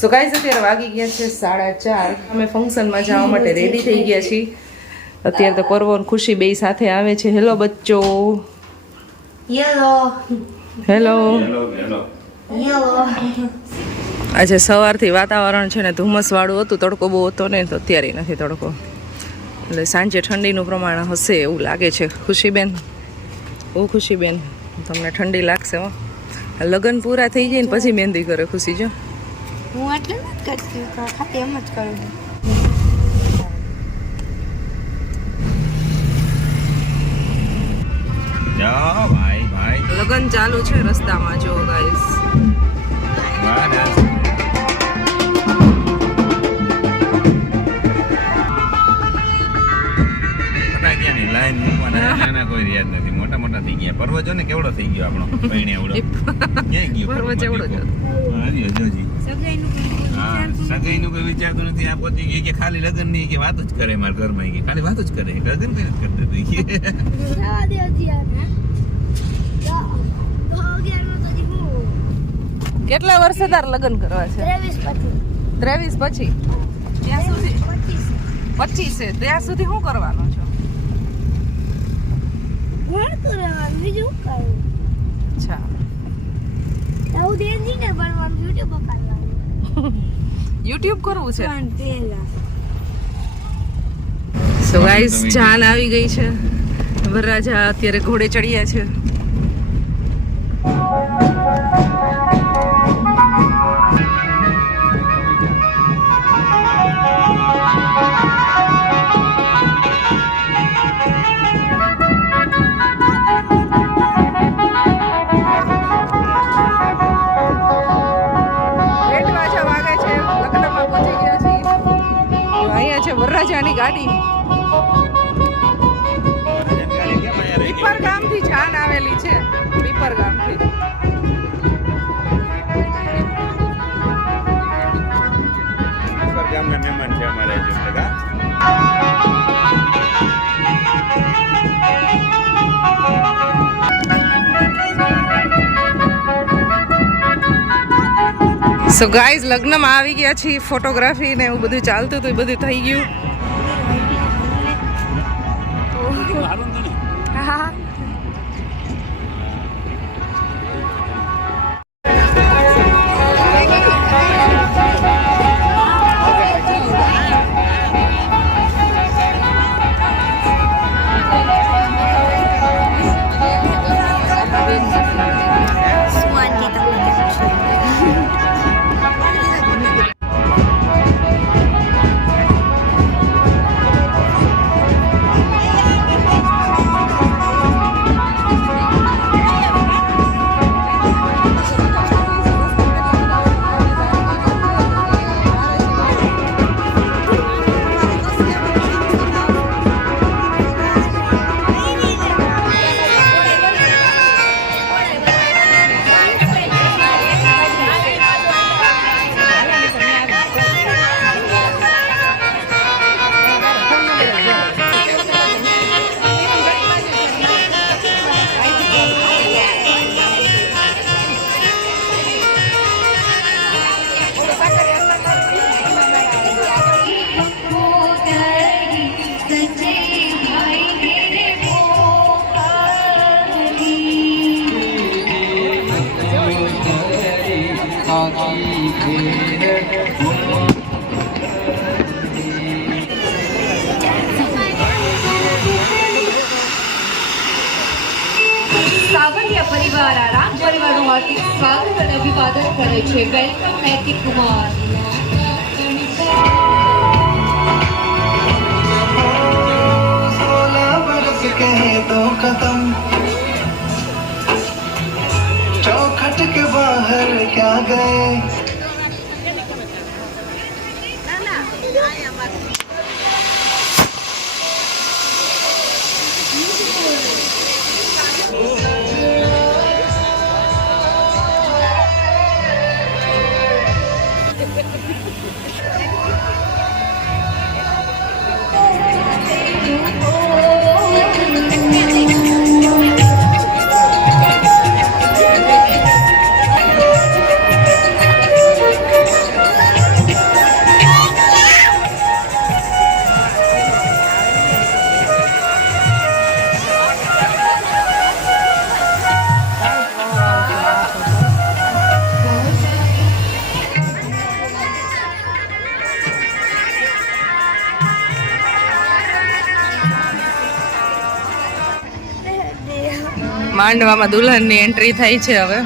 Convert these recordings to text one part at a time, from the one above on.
So guys અત્યારે વાગી ગયા છે 4:30. અમે ફંક્શનમાં જવા માટે રેડી થઈ ગયા છીએ. અત્યારે તો પર્વ અને ખુશી બે સાથે આવે છે. હેલો બચ્ચો. Hello hello. હેલો. આજે સવારથી વાતાવરણ છે ને ધુમ્મસ વાળું હતું, તડકો બહુ હતો ને, તો અત્યારે નથી તડકો, એટલે સાંજે ઠંડીનું પ્રમાણ હશે એવું લાગે છે. ખુશીબેન, ઓ ખુશીબેન, તમને ઠંડી લાગશે હો. લગ્ન પૂરા થઈ જાય ને પછી મહેંદી કરે ખુશી. જો હું એટલે નથી કરતી, ખાલી એમ જ કરું છું. લગ્ન ચાલુ છે રસ્તામાં, જો ગાઈસ. લાઈન મૂકવાના કોઈ યાદ નથી. મોટા મોટા થઈ ગયા. પર્વ જો ને કેવડો થઈ ગયો આપણો. પૈણે એવડો ક્યાં ગયો પર્વ જેવડો જ સગાઈનું કોઈ વિચારતું નથી. આ પોતે કે ખાલી લગ્ન ની કે વાત જ કરે. મારા ઘરમાં કે ખાલી વાત જ કરે, લગ્ન કઈ નથી કરતી. કેટલા વર્ષે તાર લગ્ન કરવા છે? 23 પછી. ત્યાં સુધી 25 છે. ત્યાં સુધી શું કરવાનો છો? અચ્છા, યુટ્યુબ કરવું છે. સો ગાઈસ, જાન આવી ગઈ છે. વરરાજા અત્યારે ઘોડે ચડ્યા છે. વરરાજાની ગાડી પીપર ગામથી જાન આવેલી છે. પીપર ગામથી. પીપર ગામના મહેમાન છે અમારે. સો ગાઈઝ, લગ્નમાં આવી ગયા છીએ. ફોટોગ્રાફી ને એવું બધું ચાલતું હતું, એ બધું થઈ ગયું. હા, સાવરિયા પરિવાર રામ પરિવારનું હાર્દિક સ્વાગત અને અભિવાદન કરે છે. વેલકમ નૈતિક કુમાર. 16 बरस कहे तो खत्म, चौखट के बाहर क्या गए. માંડવામાં દુલ્હનની એન્ટ્રી થઈ છે હવે.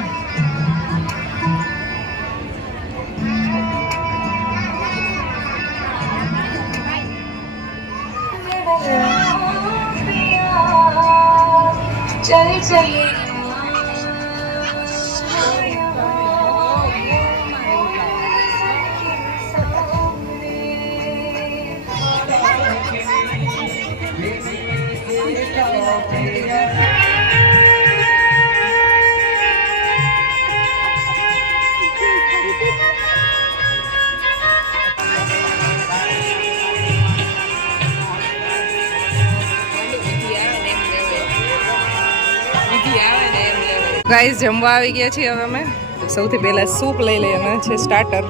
ગાઈસ જમવા આવી ગયા છીએ હવે અમે. સૌથી પહેલા સૂપ લઈ લઈએ અને છે સ્ટાર્ટર.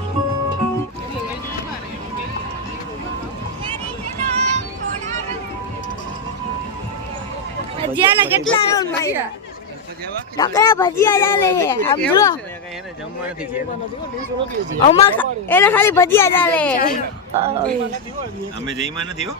ભજીયાના કેટલા રોલ માર્યા? ઢોકળા ભજીયા ચાલે છે આમ જો. એને ખાલી ભજીયા ચાલે. અમે જઈમાં નથી હો.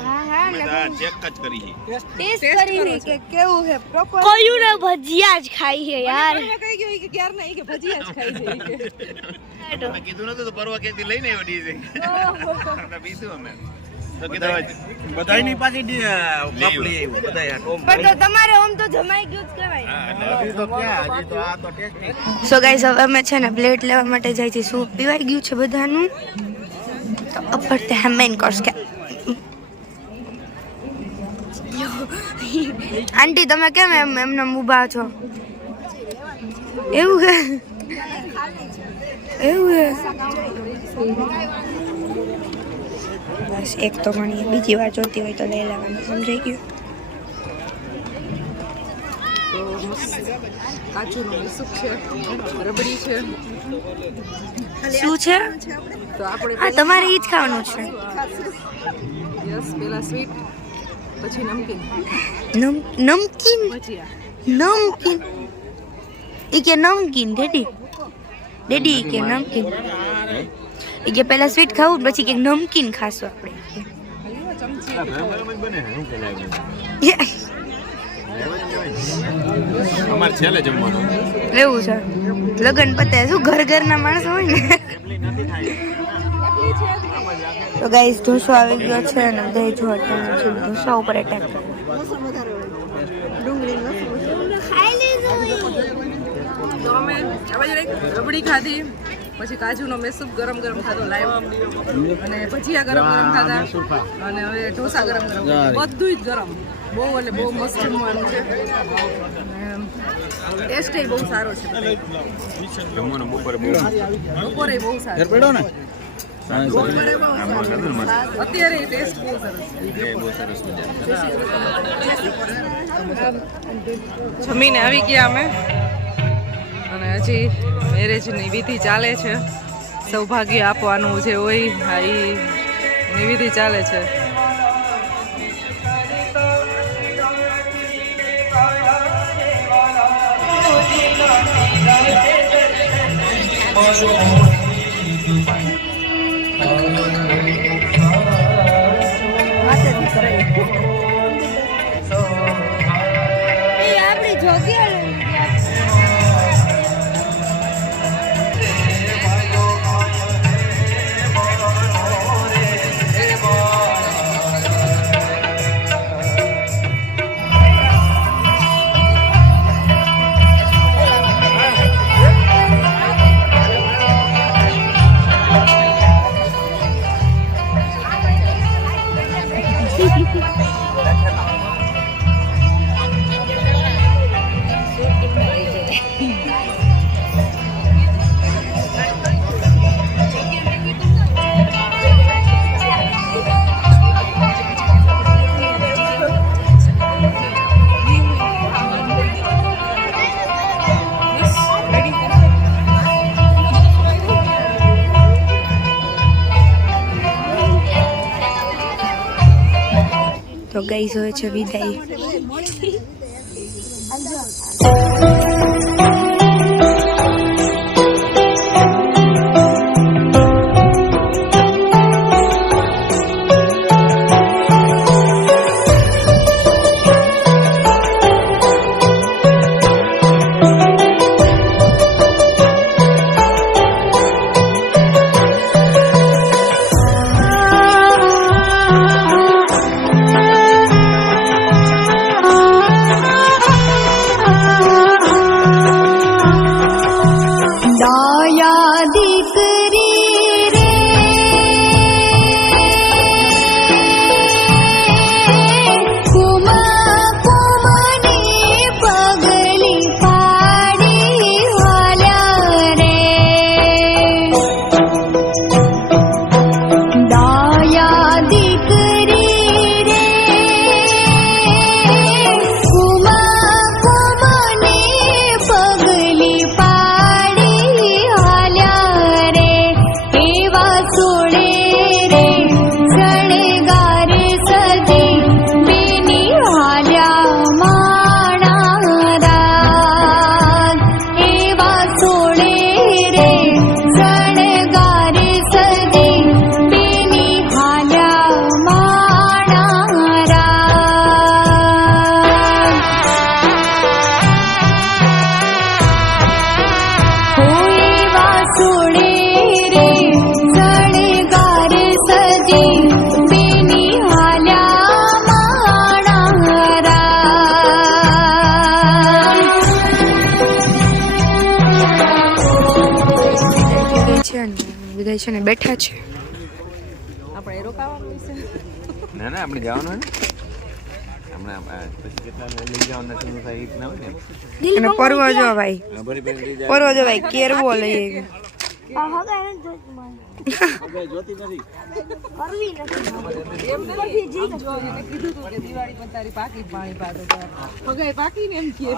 અમે તો આ ચેક જ કરી છે. ટેસ્ટ કરી કે કેવું છે પ્રોપર. કોયું ને ભજીયા જ ખાઈ છે યાર. કઈ ગયો કે ક્યાર નહીં કે ભજીયા જ ખાઈ છે. મેં કીધું નતું તો પરવા ક્યાંથી લઈને આવ્યો ડીજે. પીધું અમે તો કીધું બધાયની પાછી કપ લઈ આવ્યો બધાય ટોમ. પણ તો તમારે ઓમ તો જમાઈ ગયું જ કહેવાય. હજી તો ક્યાં હજી તો આ તો ટેસ્ટી. સો ગાઈસ હવે અમે છે ને પ્લેટ લેવા માટે જાય છે. સૂપ પીવાઈ ગયું છે બધાનું. તો અપર તે મેન કોર્સ કે આંટી તમે કેમ એમને ઊભા છો? એવું કે એવું છે. બસ એક તો ગણીએ, બીજી વાર જોતી હોય તો લઈ લેવાનું. સમજાઈ ગયું? કાચુનું સૂપ છે, રબડી છે. શું છે? તો આપણે હા તમારે ઈ જ ખાવાનું છે. યસ પેલા સ્વીટ પછી નમકીન નમકીન ભજીયા. નમકીન ઈ કે નમકીન ડેડી ડેડી કે નમકીન ઈ કે પહેલા સ્વીટ ખાવું પછી કે નમકીન ખાશું આપણે. અમાર છેલ્લે જમવાનું એવું છે. લગન પતે શું ઘર ઘરના માણસો હોય ને. તો ગાઈસ ઢોસો આવી ગયો છે અને દહીં જો ઢોસા ઉપર એટેક કર્યો. તો અમે આ બાજુ રબડી ખાધી, પછી કાજુનો મેસૂપ ગરમ ગરમ ખાધો લાઈવ, અને ભજીયા ગરમ ગરમ ખાધા, અને હવે ઢોસા ગરમ ગરમ. બધું જ ગરમ. બહુ એટલે બહુ મસ્ત જમવાનું છે. ટેસ્ટ બહુ સારો છે. જમવાનું બપોરે બહુ બપોરે બહુ સારો. અત્યારે ટેસ્ટ બહુ સરસ છે. જમીને આવી ગયા અમે, અને હજી મેરેજની વિધિ ચાલે છે. સૌભાગ્ય આપવાનું જે હોય હા એ વિધિ ચાલે છે. આપણી જોગી તો ગાઈસ હોય છે વિદાય. છે ને બેઠા છે. આપણે રોકાવાનું છે. ના ના આપણે જવાનું હોય ને હમણાં પછી કેટલા લઈ જવાના શું થાય એ રીતના હોય ને અને પરવો જો ભાઈ, ભરી ભરી લઈ જાય પરવો જો ભાઈ કેરવો લઈ આવી. જોતી નથી એમ નથી કીધું તું કે દિવાળી પર તારી પાકી પાણી પાડો હગાઈ પાકી ને એમ કે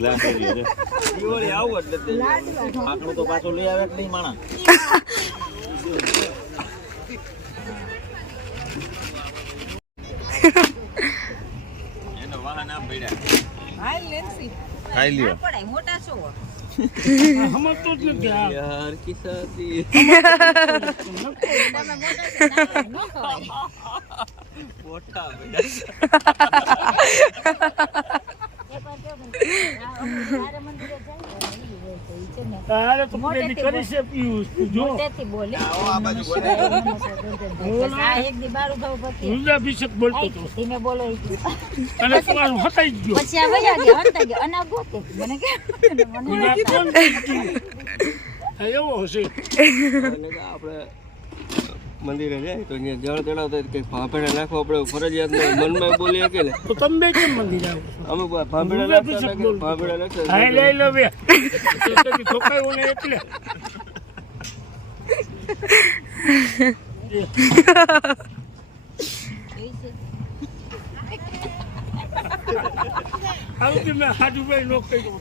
ગ્લાસ લઈ લે દિવાળી આવું એટલે આટલું તો પાછો લઈ આવે કે નહીં માણા એનો વાહન આમ પડ્યા હાલ લેન્સી ખાઈ લ્યો પડાય મોટા છો યાર કી શાદી મોટા મંદિરે જાય તો જળ ચડાવતા કઈ ભાંભેડા નાખો આપણે ફરજિયાત મનમાં બોલી શકે ને તો તમે કેમ મંદિર આવો છો? અમે ભાંભેડા નાખતા ભાંભેડા નાખતા હા લઈ લો બે ઠોકાયું ને એટલે આવું તો મેં હાજુભાઈ નો કહ્યું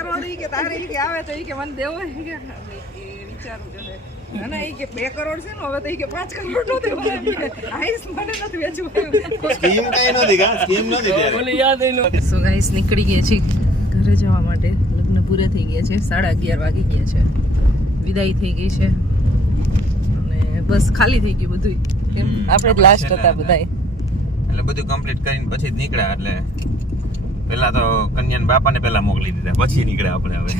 કરોડ ઈ કે તારે ઈ કે આવે તો ઈ કે મને દેવો ઈ કે એ વિચારું છે ના ના ઈ કે 2 કરોડ છે ને હવે તો ઈ કે 5 કરોડ નો દેવો આઈસ મને નથી વેચવું સ્કીમ કઈ નથી કા સ્કીમ નથી મને યાદ આવી સો ગાઈસ નીકળી ગયા છે ઘરે જવા માટે. લગ્ન પૂરે થઈ ગયા છે, 11:30 વાગી ગયા છે, વિદાય થઈ ગઈ છે અને બસ ખાલી થઈ ગયું બધું. કેમ આપણે જ લાસ્ટ હતા બધાય. એટલે બધું કમ્પ્લીટ કરીને પછી જ નીકળ્યા. એટલે પેલા તો કન્યાના બાપાને પેલા મોકલી દીધા, પછી નીકળ્યા આપણે હવે.